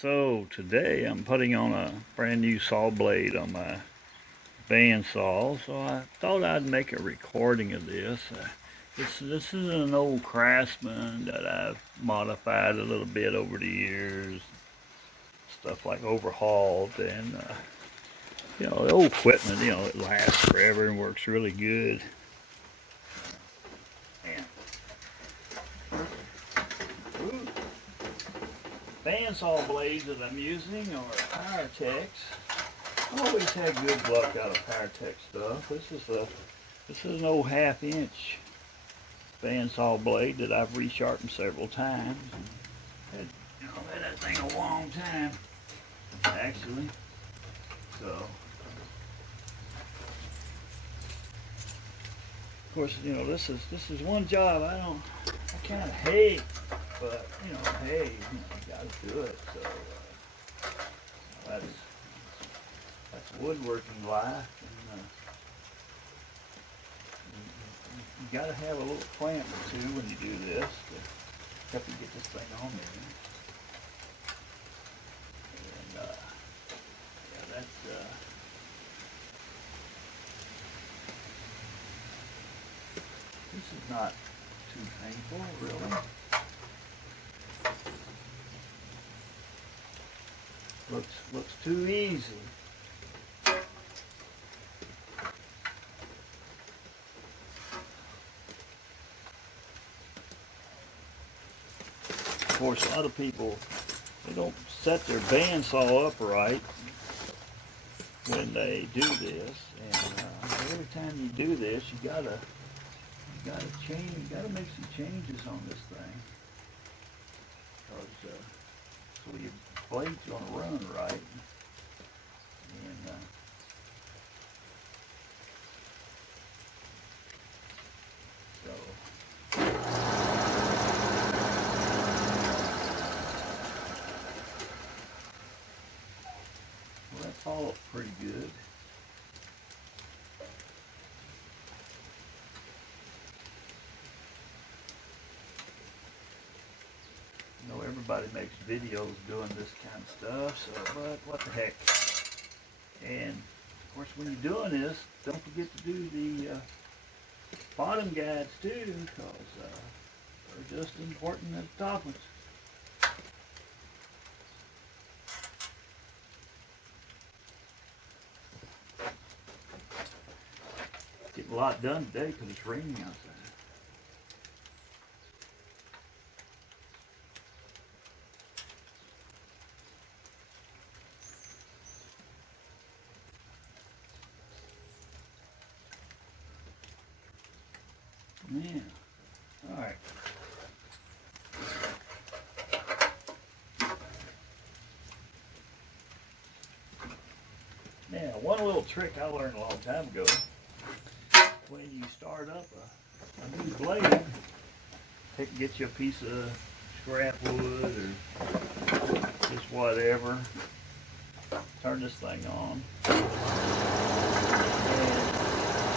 So today I'm putting on a brand new saw blade on my bandsaw, so I thought I'd make a recording of this. This is an old Craftsman that I've modified a little bit over the years, stuff like overhauled, and the old equipment, it lasts forever and works really good. Bandsaw blades that I'm using are PowerTech. I always had good luck out of PowerTech stuff. This is an old 1/2 inch bandsaw blade that I've resharpened several times. Had that thing a long time, actually. So, of course, this is one job I kind of hate, but hey, you gotta do it. So that's woodworking life, and you gotta have a little clamp or two when you do this to help you get this thing on there. And yeah, that's this is not too painful, really. Looks too easy. Of course, a lot of people, they don't set their bandsaw up right when they do this, and every time you do this, you gotta make some changes on this thing, because so your blade's gonna run right, and so. Well, that's all pretty good. Everybody makes videos doing this kind of stuff, so but what the heck. And of course, when you're doing this, don't forget to do the bottom guides too, because they're just as important as the top ones. Getting a lot done today because it's raining outside. Yeah. All right. Now, one little trick I learned a long time ago: when you start up a new blade, get you a piece of scrap wood or just whatever. Turn this thing on and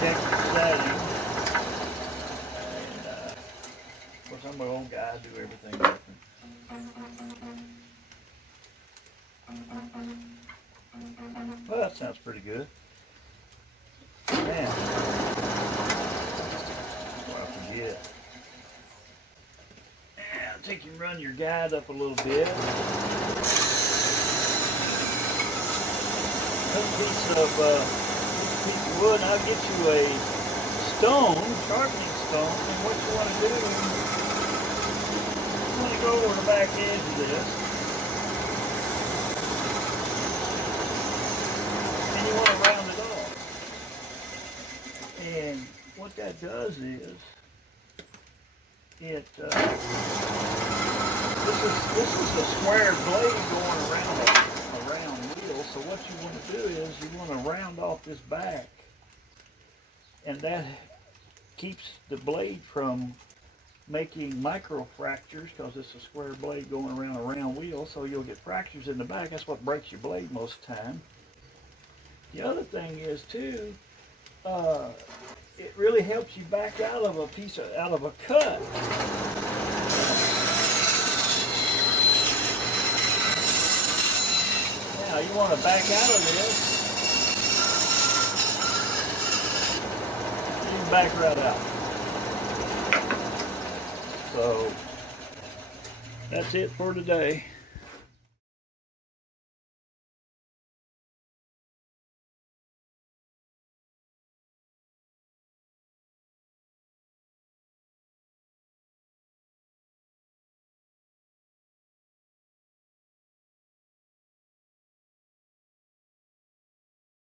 check the settings. Of course, I'm my own guy, I do everything different. Well, that sounds pretty good. Man, before I forget. Yeah, I think you run your guide up a little bit. This piece of wood, and I'll get you a stone, sharpening stone, and what you want to do, you want to go over the back edge of this, and you want to round it off. And what that does is, this is a square blade going around a round wheel. So what you want to do is you want to round off this back, and that keeps the blade from making micro fractures, because it's a square blade going around a round wheel, so you'll get fractures in the back. That's what breaks your blade most of the time. The other thing is too, it really helps you back out of a cut. you want to back out of this. You can back right out. So that's it for today.